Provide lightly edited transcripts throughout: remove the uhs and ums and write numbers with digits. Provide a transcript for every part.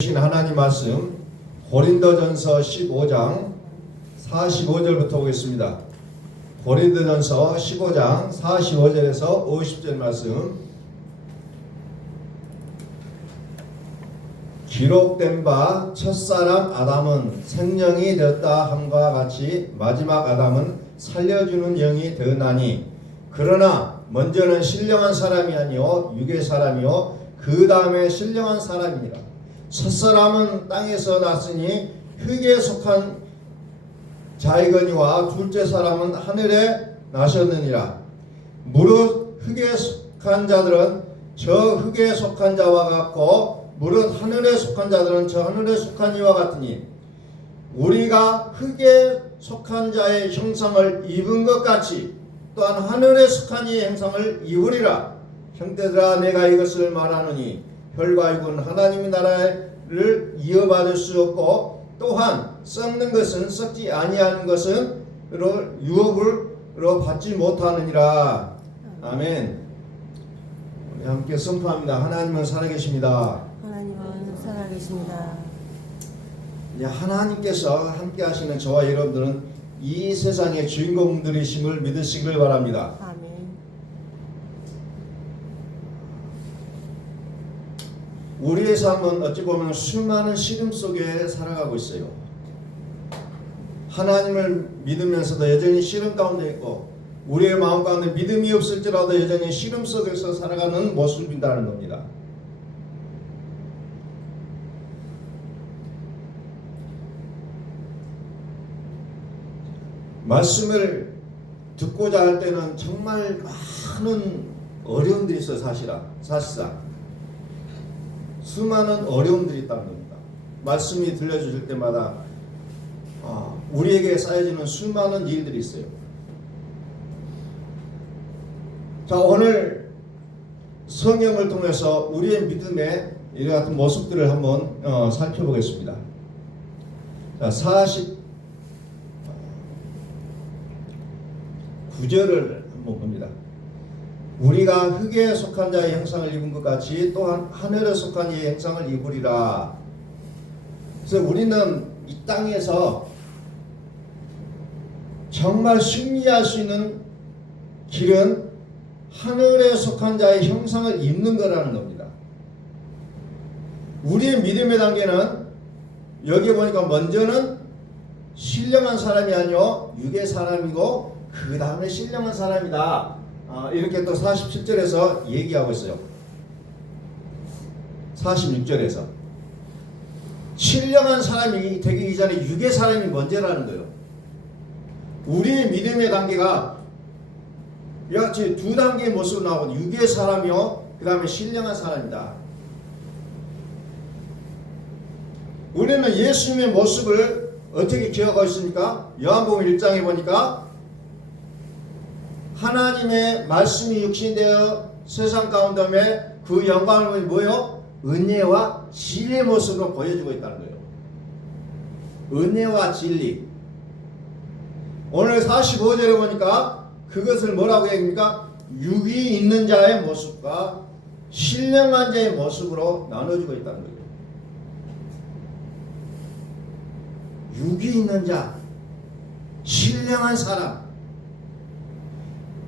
하나님 말씀 고린도전서 15장 45절부터 보겠습니다. 고린도전서 15장 45절에서 50절 말씀. 기록된 바 첫사람 아담은 생령이 되었다 함과 같이 마지막 아담은 살려주는 영이 되었나니 그러나 먼저는 신령한 사람이 아니요 육의 사람이요 그 다음에 신령한 사람이니라. 첫사람은 땅에서 났으니 흙에 속한 자이거니와 둘째 사람은 하늘에 나셨느니라. 무릇 흙에 속한 자들은 저 흙에 속한 자와 같고 무릇 하늘에 속한 자들은 저 하늘에 속한 이와 같으니 우리가 흙에 속한 자의 형상을 입은 것 같이 또한 하늘에 속한 이의 형상을 입으리라. 형제들아 내가 이것을 말하노니 혈과 육은 하나님의 나라를 이어받을 수 없고 또한 썩는 것은 썩지 아니하는 것은 유업으로 받지 못하느니라. 아멘. 우리 함께 선포합니다. 하나님은 살아계십니다. 하나님은 살아계십니다. 하나님께서 함께 하시는 저와 여러분들은 이 세상의 주인공들이심을 믿으시길 바랍니다. 아멘. 우리의 삶은 어찌 보면 수많은 시름 속에 살아가고 있어요. 하나님을 믿으면서도 여전히 시름 가운데 있고 우리의 마음 가운데 믿음이 없을지라도 여전히 시름 속에서 살아가는 모습이라는 겁니다. 말씀을 듣고자 할 때는 정말 많은 어려움들이 있어요. 사실상 수많은 어려움들이 있다는 겁니다. 말씀이 들려주실 때마다 우리에게 쌓여지는 수많은 일들이 있어요. 자, 오늘 성경을 통해서 우리의 믿음의 이와 같은 모습들을 한번 살펴보겠습니다. 자, 49절을 한번 봅니다. 우리가 흙에 속한 자의 형상을 입은 것 같이 또한 하늘에 속한 이의 형상을 입으리라. 그래서 우리는 이 땅에서 정말 승리할 수 있는 길은 하늘에 속한 자의 형상을 입는 거라는 겁니다. 우리의 믿음의 단계는 여기 보니까 먼저는 신령한 사람이 아니요 육의 사람이고 그 다음에 신령한 사람이다. 이렇게 또 47절에서 얘기하고 있어요. 46절에서 신령한 사람이 되기 이전에 육의 사람이 먼저라는 거예요. 우리의 믿음의 단계가 이같이 두 단계의 모습으로 나오고 육의 사람이요 그 다음에 신령한 사람이다. 우리는 예수님의 모습을 어떻게 기억하고 있습니까? 요한복음 1장에 보니까 하나님의 말씀이 육신되어 세상 가운데 그 영광을 뭐요? 은혜와 진리의 모습으로 보여주고 있다는 거예요. 은혜와 진리. 오늘 45절에 보니까 그것을 뭐라고 얘기합니까? 육이 있는 자의 모습과 신령한 자의 모습으로 나눠주고 있다는 거예요. 육이 있는 자, 신령한 사람.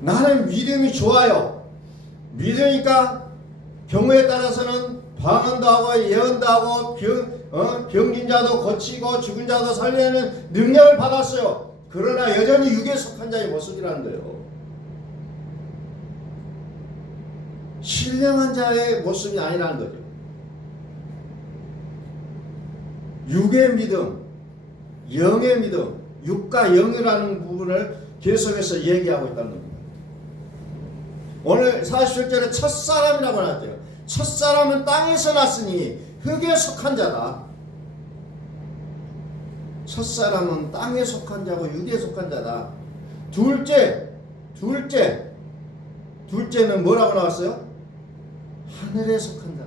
나는 믿음이 좋아요. 믿으니까 경우에 따라서는 방언도 하고 예언도 하고 병진 자도 고치고 죽은 자도 살리는 능력을 받았어요. 그러나 여전히 육에 속한 자의 모습이라는 거예요. 신령한 자의 모습이 아니라는 거죠. 육의 믿음, 영의 믿음, 육과 영이라는 부분을 계속해서 얘기하고 있다는 겁니다. 오늘 47절에 첫사람이라고 나왔대요. 첫사람은 땅에서 났으니 흙에 속한 자다. 첫사람은 땅에 속한 자고 육에 속한 자다. 둘째는 뭐라고 나왔어요? 하늘에 속한 자.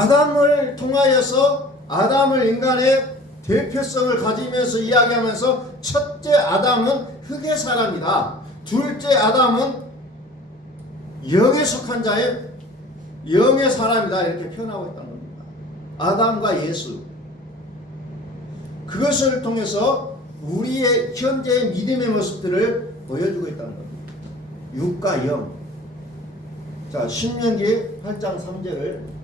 아담을 통하여서 아담을 인간의 대표성을 가지면서 이야기하면서 첫째 아담은 흙의 사람이다. 둘째 아담은 영에 속한 자의 영의 사람이다 이렇게 표현하고 있다는 겁니다. 아담과 예수. 그것을 통해서 우리의 현재의 믿음의 모습들을 보여주고 있다는 겁니다. 육과 영. 자, 신명기 8장 3절을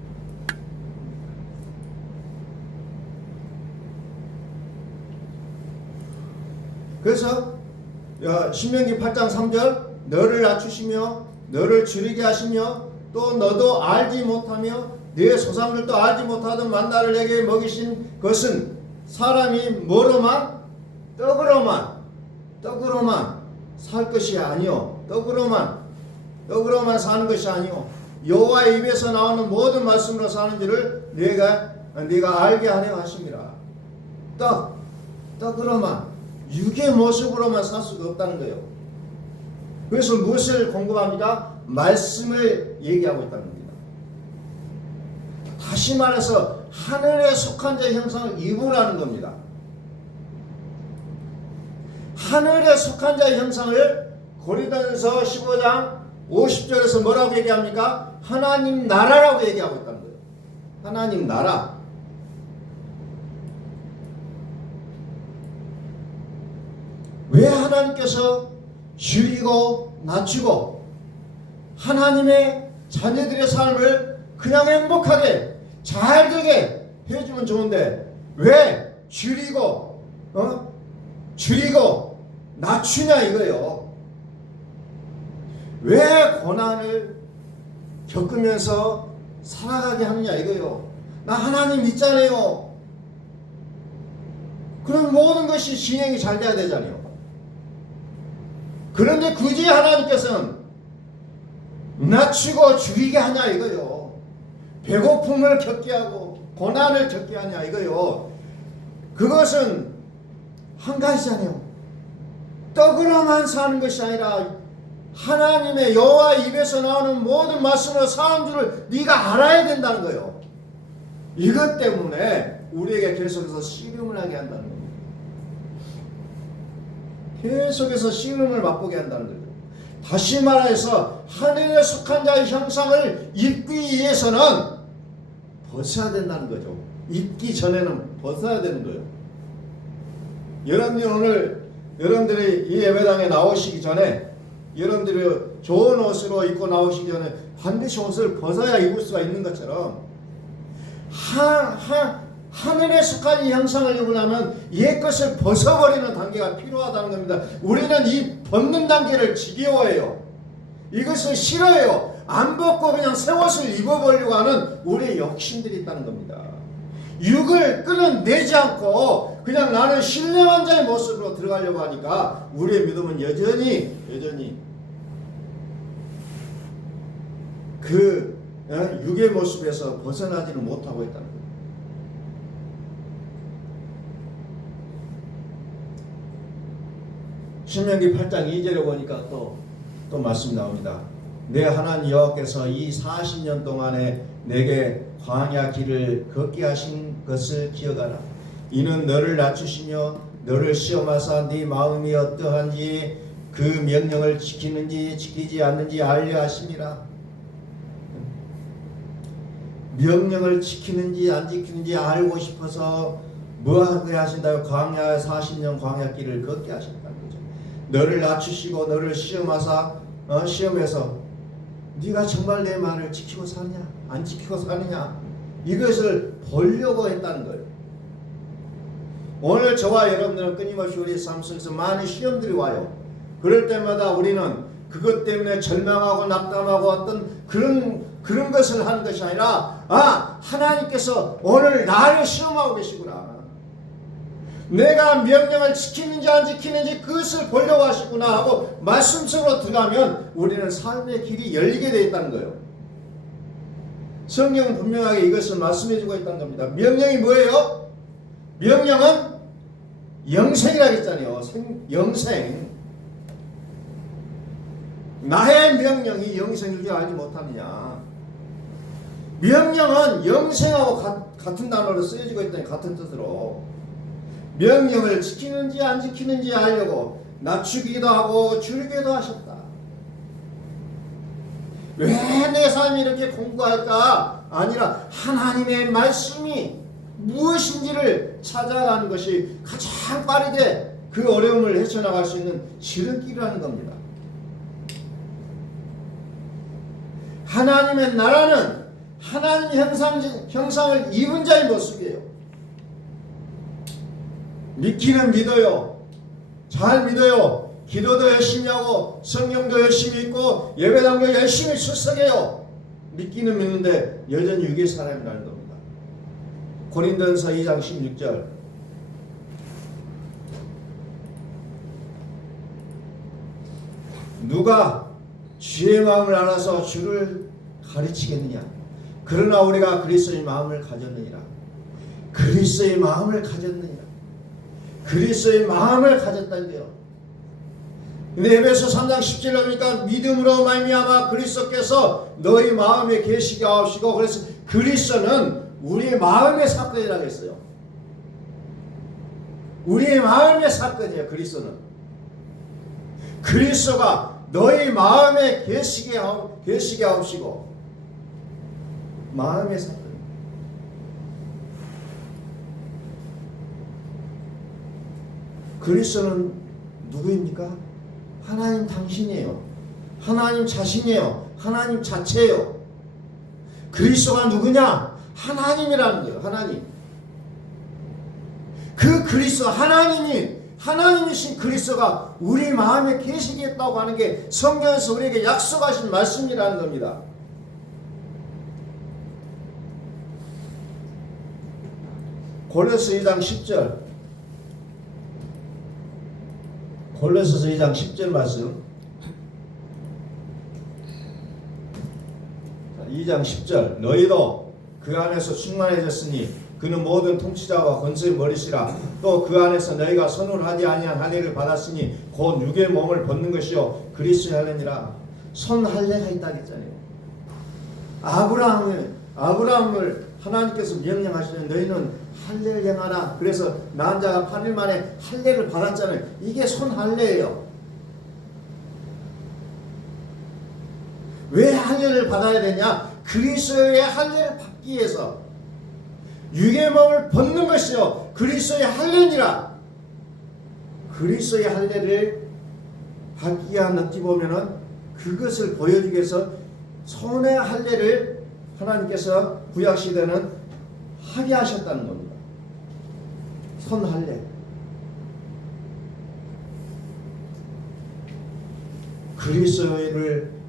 그래서 신명기 8장 3절 너를 낮추시며 너를 줄이게 하시며 또 너도 알지 못하며 네 조상들도 알지 못하던 만나를 내게 먹이신 것은 사람이 뭐로만 떡으로만 살 것이 아니요 떡으로만 사는 것이 아니요 여호와의 입에서 나오는 모든 말씀으로 사는 줄을 네가 알게 하려 하심이라. 떡으로만 육의 모습으로만 살 수가 없다는 거예요. 그래서 무엇을 공급합니까? 말씀을 얘기하고 있다는 겁니다. 다시 말해서 하늘에 속한 자의 형상을 입으라는 겁니다. 하늘에 속한 자의 형상을 고린도전서 15장 50절에서 뭐라고 얘기합니까? 하나님 나라라고 얘기하고 있다는 거예요. 하나님 나라. 왜 하나님께서 줄이고 낮추고 하나님의 자녀들의 삶을 그냥 행복하게 잘 되게 해주면 좋은데 왜 줄이고 낮추냐 이거예요. 왜 고난을 겪으면서 살아가게 하느냐 이거예요. 나 하나님 믿잖아요. 그럼 모든 것이 진행이 잘 돼야 되잖아요. 그런데 굳이 하나님께서는 낮추고 줄이게 하냐 이거요. 배고픔을 겪게 하고 고난을 겪게 하냐 이거요. 그것은 한 가지잖아요. 떡으로만 사는 것이 아니라 하나님의 여호와 입에서 나오는 모든 말씀으로 사는 줄을 네가 알아야 된다는 거예요. 이것 때문에 우리에게 계속해서 씨름을 하게 한다는 겁니다. 계속해서 씨름을 맛보게 한다는 거죠. 다시 말해서 하늘에 속한 자의 형상을 입기 위해서는 벗어야 된다는 거죠. 입기 전에는 벗어야 되는 거예요. 여러분이 오늘 여러분들이 이 예배당에 나오시기 전에 여러분들이 좋은 옷으로 입고 나오시기 전에 반드시 옷을 벗어야 입을 수가 있는 것처럼 하늘에 속한 이 형상을 입으려면 옛것을 벗어버리는 단계가 필요하다는 겁니다. 우리는 이 벗는 단계를 지겨워해요. 이것을 싫어해요. 안 벗고 그냥 새 옷을 입어보려고 하는 우리의 욕심들이 있다는 겁니다. 육을 끊어내지 않고 그냥 나는 신령한 자의 모습으로 들어가려고 하니까 우리의 믿음은 여전히 그 육의 모습에서 벗어나지는 못하고 있다는 거예요. 신명기 8장 2절에 보니까 또 말씀 나옵니다. 내 하나님 여호와께서 이 40년 동안에 내게 광야 길을 걷게 하신 것을 기억하라. 이는 너를 낮추시며 너를 시험하사 네 마음이 어떠한지 그 명령을 지키는지 지키지 않는지 알려 하심이라. 명령을 지키는지 안 지키는지 알고 싶어서 뭐 하게 하신다고 광야 40년 광야 길을 걷게 하신다는 거죠. 너를 낮추시고 너를 시험하사 시험해서 네가 정말 내 말을 지키고 사느냐 안 지키고 사느냐 이것을 보려고 했다는 거예요. 오늘 저와 여러분들은 끊임없이 우리 삶 속에서 많은 시험들이 와요. 그럴 때마다 우리는 그것 때문에 절망하고 낙담하고 어떤 그런 것을 하는 것이 아니라 하나님께서 오늘 나를 시험하고 계시구나. 내가 명령을 지키는지 안 지키는지 그것을 보려고 하시구나 하고 말씀 속으로 들어가면 우리는 삶의 길이 열리게 되어 있다는 거예요. 성경은 분명하게 이것을 말씀해주고 있다는 겁니다. 명령이 뭐예요? 명령은 영생이라고 했잖아요. 영생. 나의 명령이 영생일 줄 알지 못하느냐. 명령은 영생하고 같은 단어로 쓰여지고 있다니 같은 뜻으로 명령을 지키는지 안 지키는지 알려고 낮추기도 하고 줄이기도 하셨다. 왜 내 삶이 이렇게 공부할까? 아니라 하나님의 말씀이 무엇인지를 찾아가는 것이 가장 빠르게 그 어려움을 헤쳐나갈 수 있는 지름길이라는 겁니다. 하나님의 나라는 하나님 형상을 입은 자의 모습이에요. 믿기는 믿어요. 잘 믿어요. 기도도 열심히 하고 성경도 열심히 읽고 예배당도 열심히 출석해요. 믿기는 믿는데 여전히 육의 사람이라는 겁니다. 고린도전서 2장 16절 누가 주의 마음을 알아서 주를 가르치겠느냐? 그러나 우리가 그리스도의 마음을 가졌느니라. 그리스도의 마음을 가졌느니라. 그리스도의 마음을 가졌다는데요. 근데 에베소 3장 10절에 보니까 믿음으로 말미암아 그리스도께서 너희 마음에 계시게 하시고, 그래서 그리스도는 우리의 마음의 사건이라고 했어요. 우리의 마음의 사건이에요. 그리스도는 그리스도가 너희 마음에 계시게 하시고 마음의 사건. 그리스도는 누구입니까? 하나님 당신이에요. 하나님 자신이에요. 하나님 자체예요. 그리스도가 누구냐? 하나님이라는 거예요. 하나님. 그 그리스도 하나님이신 그리스도가 우리 마음에 계시겠다고 하는 게 성경에서 우리에게 약속하신 말씀이라는 겁니다. 골로새 2장 10절 골로새서 2장 10절 말씀 2장 10절 너희도 그 안에서 충만해졌으니 그는 모든 통치자와 권세의 머리시라. 또 그 안에서 너희가 선을 하지 아니한 할례를 받았으니 곧 육의 몸을 벗는 것이요 그리스도의 할례니라. 선 할례가 있다고 했잖아요. 아브라함을 하나님께서 명령하시는 너희는 할례를 행하라. 그래서 낳은 자가 8일 만에 할례를 받았잖아요. 이게 손 할례예요. 왜 할례를 받아야 되냐? 그리스도의 할례를 받기 위해서. 육의 몸을 벗는 것이요 그리스도의 할례니라. 그리스도의 할례를 받기 위한 어찌 보면은 그것을 보여주기 위해서 손의 할례를 하나님께서 구약시대는 하게 하셨다는 겁니다. 손 할례.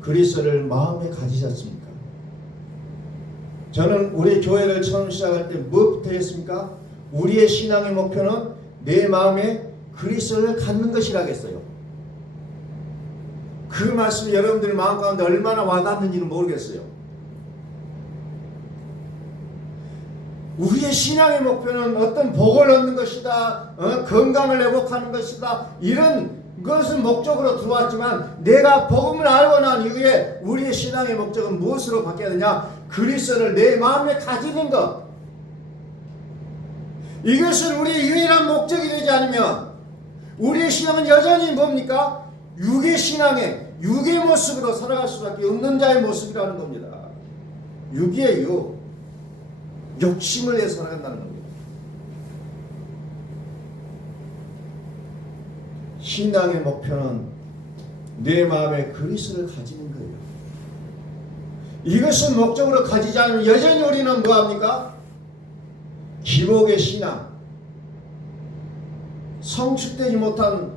그리스도를 마음에 가지셨습니까? 저는 우리 교회를 처음 시작할 때 무엇부터 했습니까? 우리의 신앙의 목표는 내 마음에 그리스도를 갖는 것이라고 했어요. 그 말씀이 여러분들 마음 가운데 얼마나 와닿는지는 모르겠어요. 우리의 신앙의 목표는 어떤 복을 얻는 것이다, 건강을 회복하는 것이다, 이런 것은 목적으로 들어왔지만 내가 복음을 알고 난 이후에 우리의 신앙의 목적은 무엇으로 바뀌어야 되냐? 그리스도를 내 마음에 가지는 것. 이것을 우리의 유일한 목적이 되지 않으면 우리의 신앙은 여전히 뭡니까? 육의 신앙에 육의 모습으로 살아갈 수밖에 없는 자의 모습이라는 겁니다. 육이에요, 육. 욕심을 내서 살아간다는 겁니다. 신앙의 목표는 내 마음에 그리스도를 가지는 거예요. 이것을 목적으로 가지지 않으면 여전히 우리는 뭐합니까? 기복의 신앙, 성숙되지 못한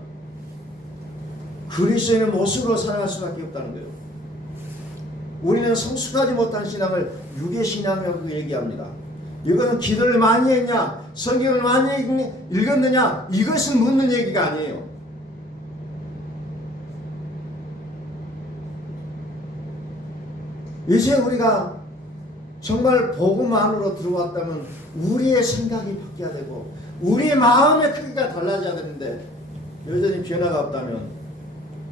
그리스도의 모습으로 살아갈 수밖에 없다는 거예요. 우리는 성숙하지 못한 신앙을 육의 신앙이라고 얘기합니다. 이거는 기도를 많이 했냐, 성경을 많이 읽었느냐, 이것을 묻는 얘기가 아니에요. 이제 우리가 정말 복음 안으로 들어왔다면 우리의 생각이 바뀌어야 되고 우리의 마음의 크기가 달라져야 되는데 여전히 변화가 없다면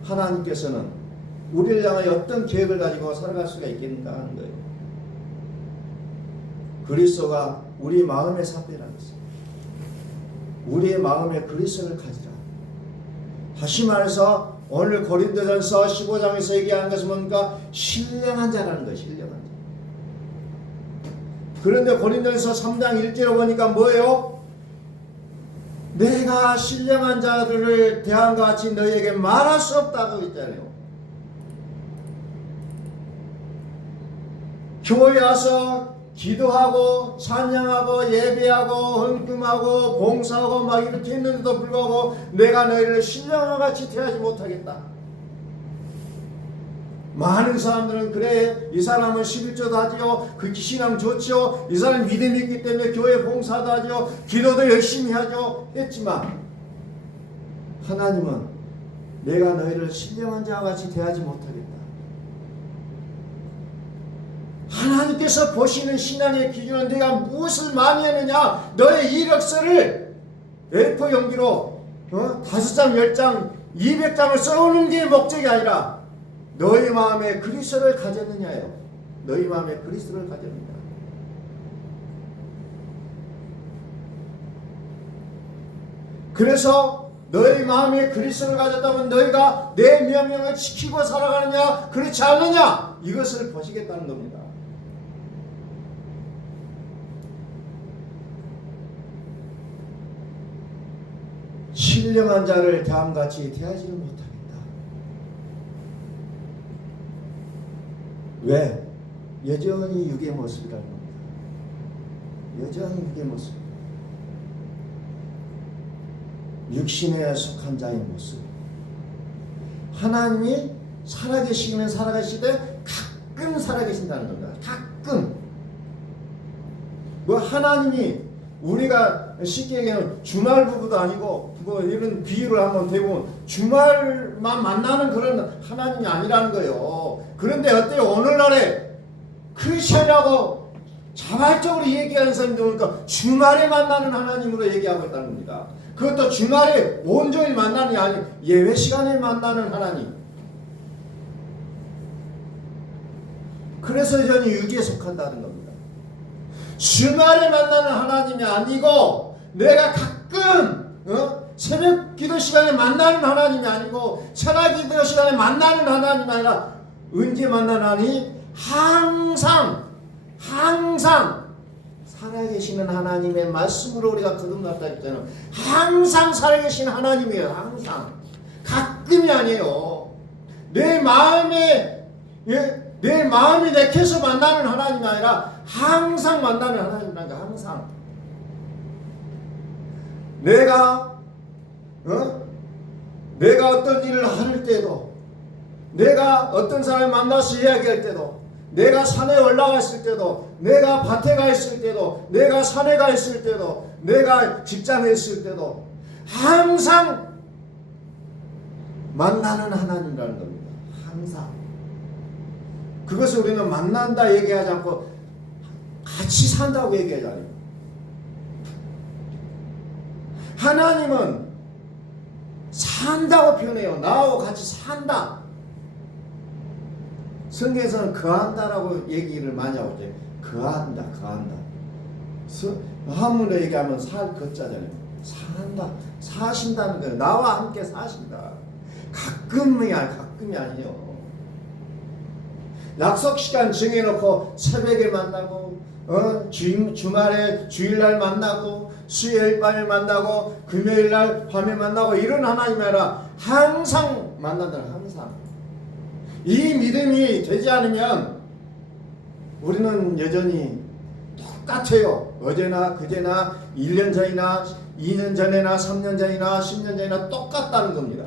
하나님께서는 우리를 향하여 어떤 계획을 가지고 살아갈 수가 있겠는가 하는 거예요. 그리스도가 우리 마음의 사배라는 것입니다. 우리의 마음에 그리스도를 가지라. 다시 말해서 오늘 고린도전서 15장에서 얘기하는 것은 뭔가 신령한 자라는 거예요. 신령한 자. 그런데 고린도전서 3장 1절에 보니까 뭐예요? 내가 신령한 자들을 대함과 같이 너희에게 말할 수 없다고 했잖아요. 교회 와서 기도하고 찬양하고 예배하고 헌금하고 봉사하고 막 이렇게 했는데도 불구하고 내가 너희를 신령과 같이 대하지 못하겠다. 많은 사람들은 그래, 이 사람은 11조도 하지요, 그 신앙 좋죠, 이 사람 믿음이 있기 때문에 교회 봉사도 하죠, 기도도 열심히 하죠 했지만 하나님은 내가 너희를 신령한 자와 같이 대하지 못하겠다. 하나님께서 보시는 신앙의 기준은 네가 무엇을 많이 했느냐, 너의 이력서를 A4 용기로 5장, 10장, 200장을 써오는 게 목적이 아니라 너희 마음에 그리스도를 가졌느냐예요. 너희 마음에 그리스도를 가졌느냐. 그래서 너희 마음에 그리스도를 가졌다면 너희가 내 명령을 지키고 살아가느냐 그렇지 않느냐 이것을 보시겠다는 겁니다. 신령한 자를 다음같이 대하지를 못하겠다. 왜? 여전히 육의 모습이라는 겁니다. 여전히 육의 모습. 육신에 속한 자의 모습. 하나님이 살아계시기는 살아계시되 가끔 살아계신다는 겁니다. 가끔. 뭐 하나님이 우리가 쉽게 얘기하면 주말 부부도 아니고 뭐 이런 비유를 한번 대보면 주말만 만나는 그런 하나님이 아니라는 거예요. 그런데 어때요? 오늘날에 크리스천이라고 자발적으로 얘기하는 사람들 보니까 주말에 만나는 하나님으로 얘기하고 있다는 겁니다. 그것도 주말에 온종일 만나는 게 아니고 예외 시간에 만나는 하나님. 그래서 여전히 육에 속한다는 겁니다. 주말에 만나는 하나님이 아니고 내가 가끔 새벽 기도 시간에 만나는 하나님이 아니고 철학 기도 시간에 만나는 하나님이 아니라 언제 만나는 하나님? 항상 살아계시는 하나님의 말씀으로 우리가 거듭났다 했잖아요. 항상 살아계신 하나님이에요. 항상. 가끔이 아니에요. 내 마음이 내켜서 만나는 하나님이 아니라 항상 만나는 하나님이라니까. 항상. 내가 어떤 일을 할 때도, 내가 어떤 사람을 만나서 이야기할 때도, 내가 산에 올라가 있을 때도, 내가 밭에 가 있을 때도, 내가 산에 가 있을 때도, 내가 직장에 있을 때도 항상 만나는 하나님이라는 겁니다. 항상. 그것을 우리는 만난다 얘기하지 않고 같이 산다고 얘기하잖아요. 하나님은 산다고 표현해요. 나하고 같이 산다. 성경에서는 거한다라고 얘기를 많이 하고 있어요. 거한다. 한문으로 얘기하면 살 거자잖아요. 산다. 사신다는 거예요. 나와 함께 사신다. 가끔이 아니에요. 약속 시간 정해놓고 새벽에 만나고, 주말에 주일날 만나고, 수요일 밤에 만나고, 금요일날 밤에 만나고 이런 하나님이 아니라 항상 만난다. 항상. 이 믿음이 되지 않으면 우리는 여전히 똑같아요. 어제나 그제나 1년 전이나 2년 전이나 3년 전이나 10년 전이나 똑같다는 겁니다.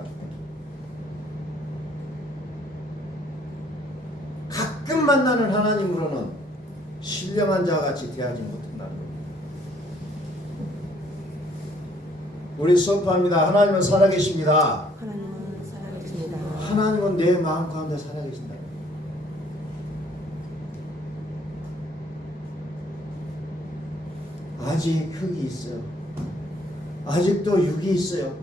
가끔 만나는 하나님으로는 신령한 자와 같이 대하지 못한다는 겁니다. 우리 선포합니다. 하나님은 살아계십니다. 하나님은 살아계십니다. 하나님은 내 마음 가운데 살아계신다. 아직 흙이 있어요. 아직도 육이 있어요.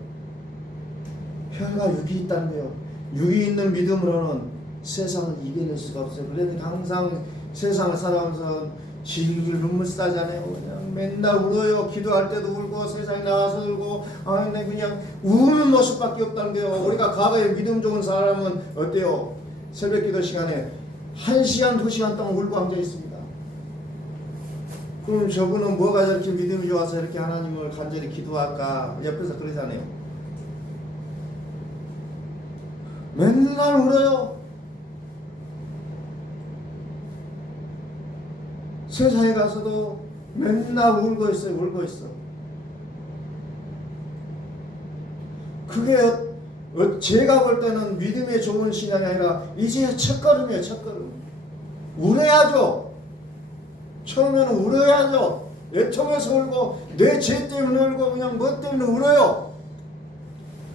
혀가 육이 있다는 거예요. 육이 있는 믿음으로는 세상을 이겨낼 수가 없어요. 그러니까 항상 세상을 살아가면서 질질 눈물 싸잖아요. 그냥 맨날 울어요. 기도할 때도 울고 세상에 나와서 울고 내 그냥 우는 모습밖에 없다는 거예요. 우리가 과거에 믿음 좋은 사람은 어때요? 새벽 기도 시간에 1시간 2시간 동안 울고 앉아 있습니다. 그럼 저분은 뭐가 저렇게 믿음이 좋아서 이렇게 하나님을 간절히 기도할까? 옆에서 그러잖아요. 맨날 울어요. 세상에 가서도 맨날 울고 있어요. 울고 있어. 그게 제가 볼 때는 믿음의 좋은 신앙이 아니라 이제 첫걸음이에요. 첫걸음. 울어야죠. 처음에는 울어야죠. 애통해서 울고 내 죄 때문에 울고 그냥 뭐 때문에 울어요.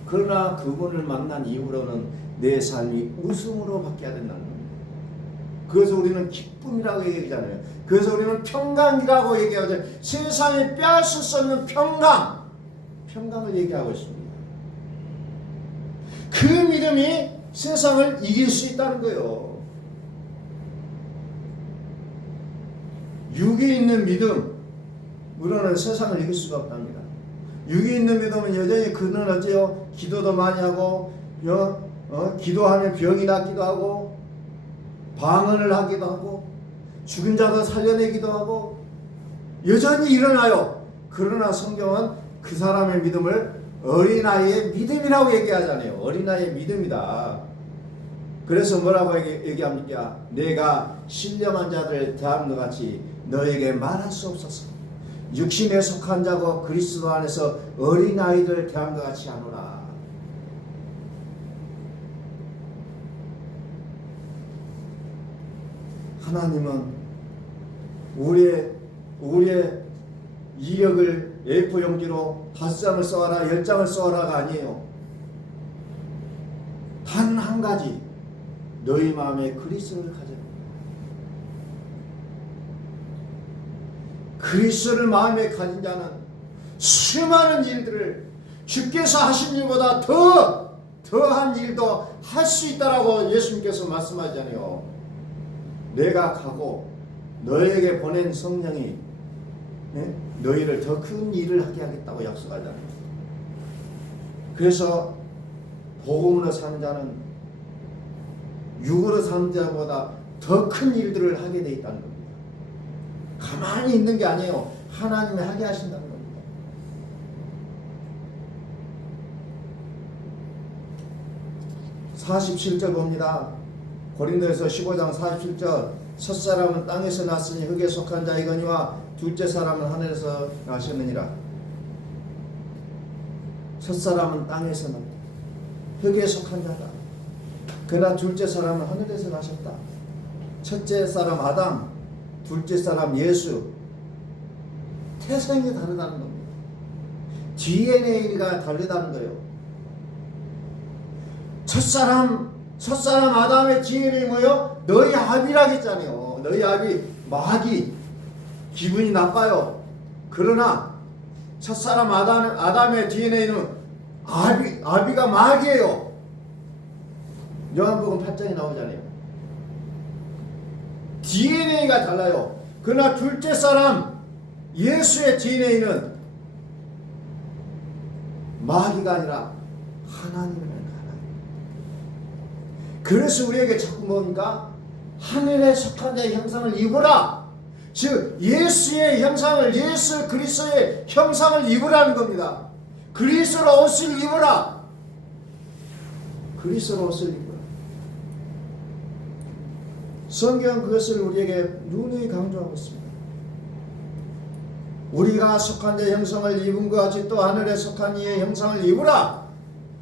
그러나 그분을 만난 이후로는 내 삶이 웃음으로 바뀌어야 된다는 겁니다. 그래서 우리는 기쁨이라고 얘기하잖아요. 그래서 우리는 평강이라고 얘기하죠. 세상에 빼앗을 수 없는 평강을 얘기하고 있습니다. 그 믿음이 세상을 이길 수 있다는 거예요. 육이 있는 믿음으로는 세상을 이길 수가 없답니다. 육이 있는 믿음은 여전히 그는 어째요? 기도도 많이 하고 기도하면 병이 낫기도 하고 방언을 하기도 하고 죽은 자도 살려내기도 하고 여전히 일어나요. 그러나 성경은 그 사람의 믿음을 어린아이의 믿음이라고 얘기하잖아요. 어린아이의 믿음이다. 그래서 뭐라고 얘기합니까? 내가 신령한 자들을 대함과 같이 너에게 말할 수 없어서 육신에 속한 자고 그리스도 안에서 어린아이들 대함과 같이 하노라. 하나님은 우리의 이력을 A4 용지로 5장을 써와라 10장을 써와라가 아니에요. 단 한 가지 너희 마음에 그리스도를 가져라. 그리스도를 마음에 가진 자는 수많은 일들을 주께서 하신 일보다 더한 일도 할 수 있다라고 예수님께서 말씀하잖아요. 내가 가고 너에게 보낸 성령이 너희를 더 큰 일을 하게 하겠다고 약속하잖아요. 그래서 복음으로 사는 자는 육으로 사는 자보다 더 큰 일들을 하게 돼 있다는 겁니다. 가만히 있는 게 아니에요. 하나님이 하게 하신다는 겁니다. (47절) 봅니다. 고린도에서 15장 47절 첫사람은 땅에서 났으니 흙에 속한 자이거니와 둘째 사람은 하늘에서 나셨느니라. 첫사람은 땅에서 났다. 흙에 속한 자다. 그러나 둘째 사람은 하늘에서 나셨다. 첫째 사람 아담, 둘째 사람 예수. 태생이 다르다는 겁니다. DNA가 다르다는 거예요. 첫사람 아담의 DNA이 뭐요? 너희 아비라고 했잖아요. 너희 아비 마귀. 기분이 나빠요. 그러나 첫사람 아담의 DNA는 아비가 마귀예요. 요한복음 8장에 나오잖아요. DNA가 달라요. 그러나 둘째 사람 예수의 DNA는 마귀가 아니라 하나님이라는 하나님. 그래서 우리에게 자꾸 뭡니까? 하늘에 속한 자의 형상을 입으라. 즉 예수의 형상을, 예수 그리스도의 형상을 입으라는 겁니다. 그리스도로 옷을 입으라. 그리스도로 옷을 입으라. 성경은 그것을 우리에게 누누이 강조하고 있습니다. 우리가 속한 자의 형상을 입은 것 같이 또 하늘에 속한 이의 형상을 입으라.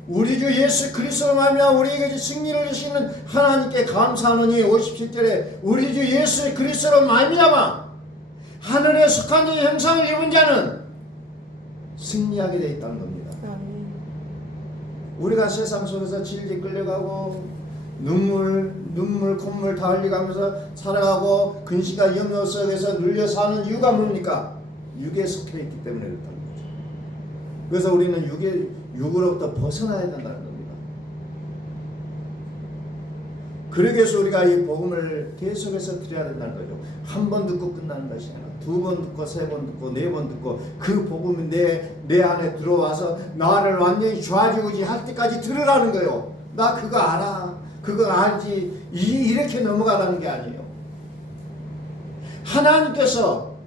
우리 주 예수 그리스도로 말미암아 우리에게 승리를 주시는 하나님께 감사하노니 57절에 우리 주 예수 그리스도로 말미암아 하늘에 속한 자의 형상을 입은 자는 승리하게 되어 있다는 겁니다. 우리가 세상 속에서 질질 끌려가고 눈물 콧물 다 흘려가면서 살아가고 근심과 염려 속에서 눌려 사는 이유가 뭡니까? 육에 속해 있기 때문에 그렇다는 거죠. 그래서 우리는 육으로부터 벗어나야 된다는 겁니다. 그러기 위해서 우리가 이 복음을 계속해서 드려야 된다는 거죠. 한 번 듣고 끝나는 것이 아니라 두 번 듣고 세 번 듣고 네 번 듣고 그 복음이 내 안에 들어와서 나를 완전히 좌지우지 할 때까지 들으라는 거예요. 나 그거 알아. 그거 알지. 이렇게 넘어가라는 게 아니에요. 하나님께서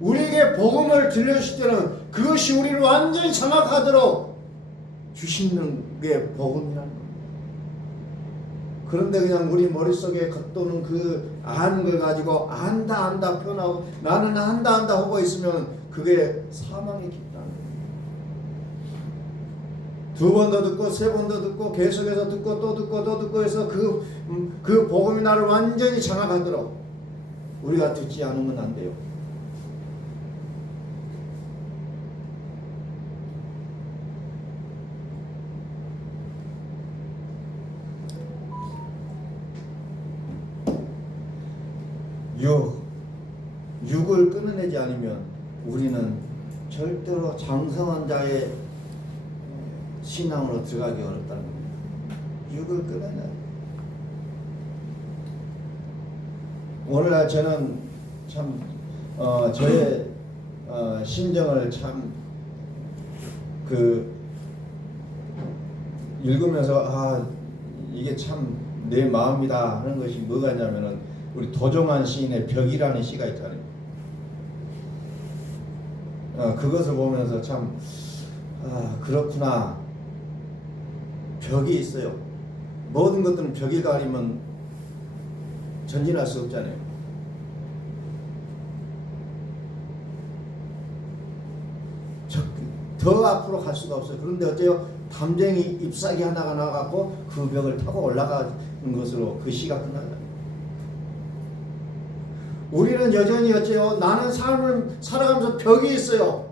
우리에게 복음을 들려주실 때는 그것이 우리를 완전히 장악하도록 주시는 게 복음이라는 겁니다. 그런데 그냥 우리 머릿속에 겉도는 그 아는 걸 가지고 안다 표현하고 나는 안다 하고 있으면 그게 사망의 길이라는 거예요. 두 번 더 듣고 세 번 더 듣고 계속해서 듣고 또 듣고 해서 그 복음이 나를 완전히 장악하도록 우리가 듣지 않으면 안 돼요. 육을 끊어내지 않으면 우리는 절대로 장성한 자의 신앙으로 들어가기 어렵다는 겁니다. 육을 끊어내야 돼요. 오늘날 저는 참 저의 심정을 참 읽으면서 이게 참 내 마음이다 하는 것이 뭐가 있냐면은 우리 도종환 시인의 벽이라는 시가 있잖아요. 그것을 보면서 참 그렇구나. 벽이 있어요. 모든 것들은 벽이 가리면 전진할 수 없잖아요. 더 앞으로 갈 수가 없어요. 그런데 어째요? 담쟁이 잎사귀 하나가 나와갖고 그 벽을 타고 올라가는 것으로 그 시가 끝나요. 우리는 여전히 어째요? 나는 삶을 살아가면서 벽이 있어요.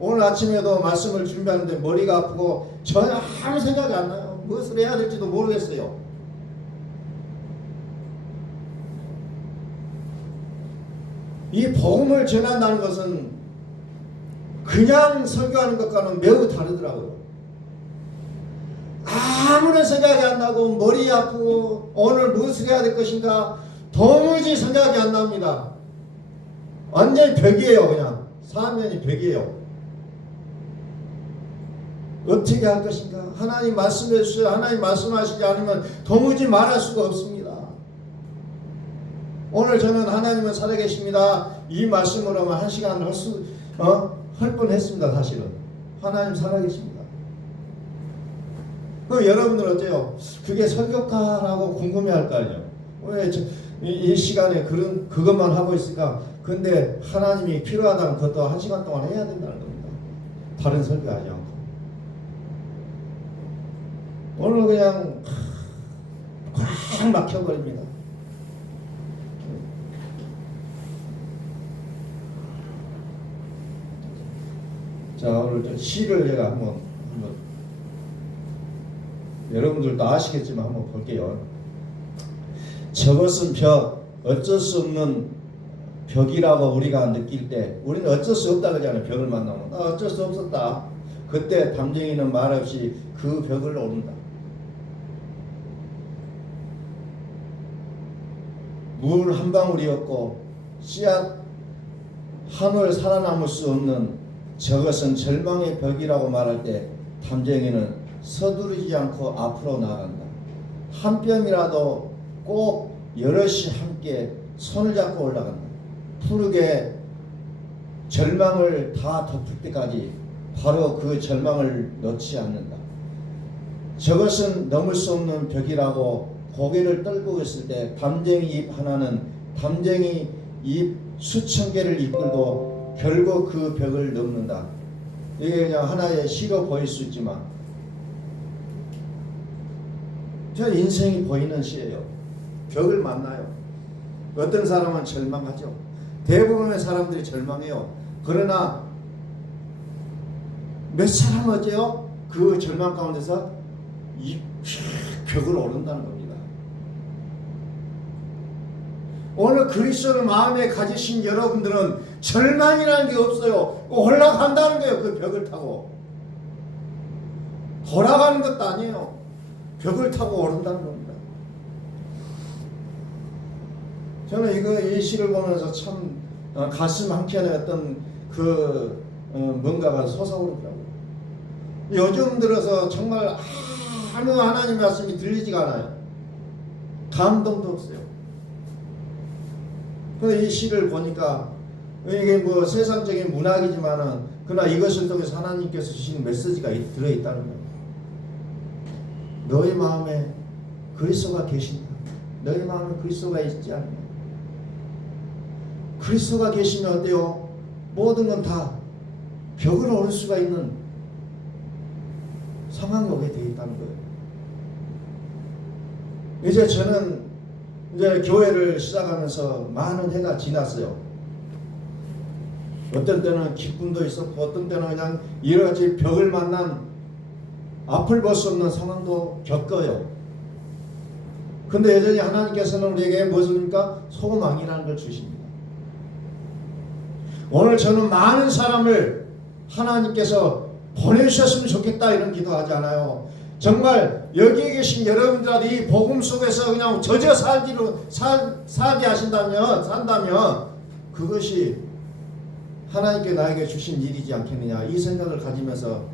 오늘 아침에도 말씀을 준비하는데 머리가 아프고 전혀 아무 생각이 안 나요. 무엇을 해야 될지도 모르겠어요. 이 복음을 전한다는 것은 그냥 설교하는 것과는 매우 다르더라고요. 아무런 생각이 안 나고 머리 아프고 오늘 무엇을 해야 될 것인가 도무지 생각이 안 납니다. 완전히 벽이에요. 그냥 사면이 벽이에요. 어떻게 할 것인가? 하나님 말씀해 주세요. 하나님 말씀하시지 않으면 도무지 말할 수가 없습니다. 오늘 저는 하나님은 살아계십니다. 이 말씀으로만 1시간 할 뻔했습니다. 사실은 하나님 살아계십니다. 그럼 여러분들 어때요? 그게 설교가라고 궁금해할 거 아니에요? 왜 이 시간에 그것만 하고 있을까? 근데 하나님이 필요하다면 그것도 1시간 동안 해야 된다는 겁니다. 다른 설교하지 않고. 오늘 그냥 꽉 막혀버립니다. 자, 오늘 저 시를 제가 한번 여러분들도 아시겠지만 한번 볼게요. 저것은 벽, 어쩔 수 없는 벽이라고 우리가 느낄 때 우리는 어쩔 수 없다 그러잖아요. 벽을 만나면 어쩔 수 없었다. 그때 담쟁이는 말없이 그 벽을 오른다. 물 한 방울이었고 씨앗 한올 살아남을 수 없는 저것은 절망의 벽이라고 말할 때 담쟁이는 서두르지 않고 앞으로 나아간다. 한 뼘이라도 꼭 여럿이 함께 손을 잡고 올라간다. 푸르게 절망을 다 덮을 때까지 바로 그 절망을 놓지 않는다. 저것은 넘을 수 없는 벽이라고 고개를 떨고 있을 때 담쟁이 잎 하나는 담쟁이 잎 수천 개를 이끌고 결국 그 벽을 넘는다. 이게 그냥 하나의 시로 보일 수 있지만 저 인생이 보이는 시예요. 벽을 만나요. 어떤 사람은 절망하죠. 대부분의 사람들이 절망해요. 그러나 몇 사람은 어째요? 그 절망 가운데서 이 벽을 오른다는 겁니다. 오늘 그리스도를 마음에 가지신 여러분들은 절망이라는 게 없어요. 올라간다는 거예요. 그 벽을 타고. 돌아가는 것도 아니에요. 벽을 타고 오른다는 겁니다. 저는 이 시를 보면서 참 가슴 한켠에 어떤 뭔가가 솟아오르더라고요. 요즘 들어서 정말 아무 하나님 말씀이 들리지가 않아요. 감동도 없어요. 근데 이 시를 보니까 이게 뭐 세상적인 문학이지만은 그러나 이것을 통해서 하나님께서 주신 메시지가 들어있다는 거예요. 너의 마음에 그리스도가 계신다. 너의 마음에 그리스도가 있지 않느냐. 그리스도가 계시면 어때요? 모든 건 다 벽을 오를 수가 있는 상황이 오게 되어 있다는 거예요. 이제 저는 교회를 시작하면서 많은 해가 지났어요. 어떤 때는 기쁨도 있었고 어떤 때는 그냥 여러 가지 벽을 만난 앞을 볼 수 없는 상황도 겪어요. 근데 여전히 하나님께서는 우리에게 무엇입니까? 소망이라는 걸 주십니다. 오늘 저는 많은 사람을 하나님께서 보내주셨으면 좋겠다 이런 기도하지 않아요. 정말 여기에 계신 여러분들이 이 복음 속에서 그냥 저저 살게 산다면 그것이 하나님께 나에게 주신 일이지 않겠느냐 이 생각을 가지면서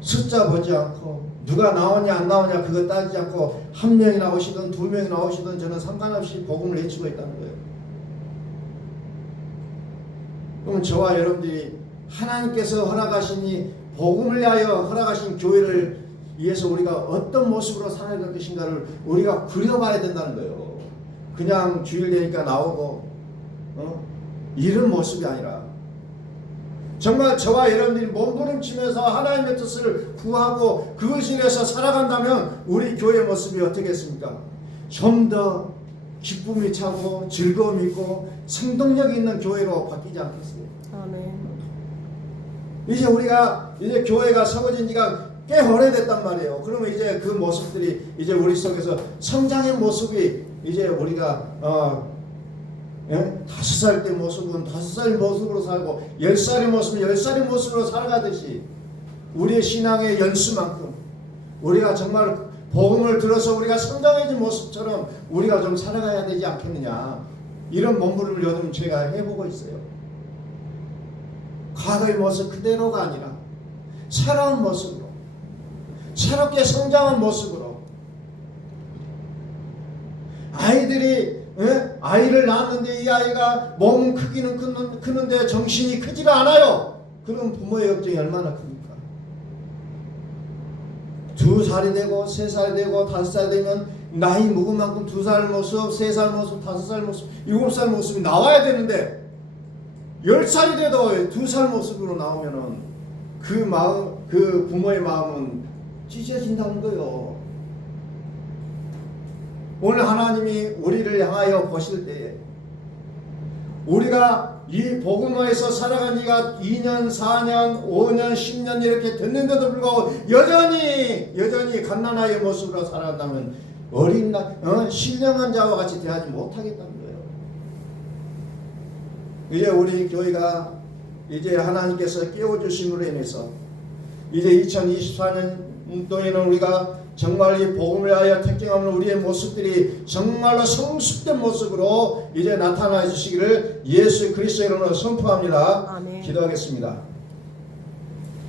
숫자 보지 않고 누가 나오냐 안 나오냐 그거 따지지 않고 한 명이 나오시든 두 명이 나오시든 저는 상관없이 복음을 외치고 있다는 거예요. 그럼 저와 여러분들이 하나님께서 허락하신 이 복음을 위하여 허락하신 교회를 위해서 우리가 어떤 모습으로 살아갈 것인가를 우리가 그려봐야 된다는 거예요. 그냥 주일 되니까 나오고 이런 모습이 아니라 정말 저와 여러분들이 몸부림치면서 하나님의 뜻을 구하고 그것을 위해서 살아간다면 우리 교회의 모습이 어떻겠습니까? 좀 더 기쁨이 차고 즐거움이 있고 생동력이 있는 교회로 바뀌지 않겠어요? 아멘. 이제 우리가 교회가 세워진 지가 꽤 오래됐단 말이에요. 그러면 이제 그 모습들이 이제 우리 속에서 성장의 모습이 이제 우리가 5살 때 모습은 5살 모습으로 살고 10살의 모습은 10살의 모습으로 살아가듯이 우리의 신앙의 연수만큼 우리가 정말 복음을 들어서 우리가 성장해진 모습처럼 우리가 좀 살아가야 되지 않겠느냐 이런 몸부림을 요즘 제가 해보고 있어요. 과거의 모습 그대로가 아니라 새로운 모습으로 새롭게 성장한 모습으로 아이를 낳았는데 이 아이가 몸 크기는 크는데 정신이 크지가 않아요. 그럼 부모의 걱정이 얼마나 큽니까? 2살이 되고 3살이 되고 5살이 되면 나이 먹은 만큼 2살 모습, 3살 모습, 5살 모습, 7살 모습이 나와야 되는데 10살이 돼도 2살 모습으로 나오면은 그 부모의 마음은 찢어진다는 거예요. 오늘 하나님이 우리를 향하여 보실 때에 우리가 이 복음에서 살아간 지가 2년, 4년, 5년, 10년 이렇게 됐는데도 불구하고 여전히 갓난아이의 모습으로 살아간다면 신령한 자와 같이 대하지 못하겠다는 거예요. 이제 우리 교회가 이제 하나님께서 깨워주심으로 인해서 이제 2024년도에는 우리가 정말 이 복음을 위하여 택정하는 우리의 모습들이 정말로 성숙된 모습으로 이제 나타나 주시기를 예수 그리스도의 이름으로 선포합니다. 아멘. 기도하겠습니다.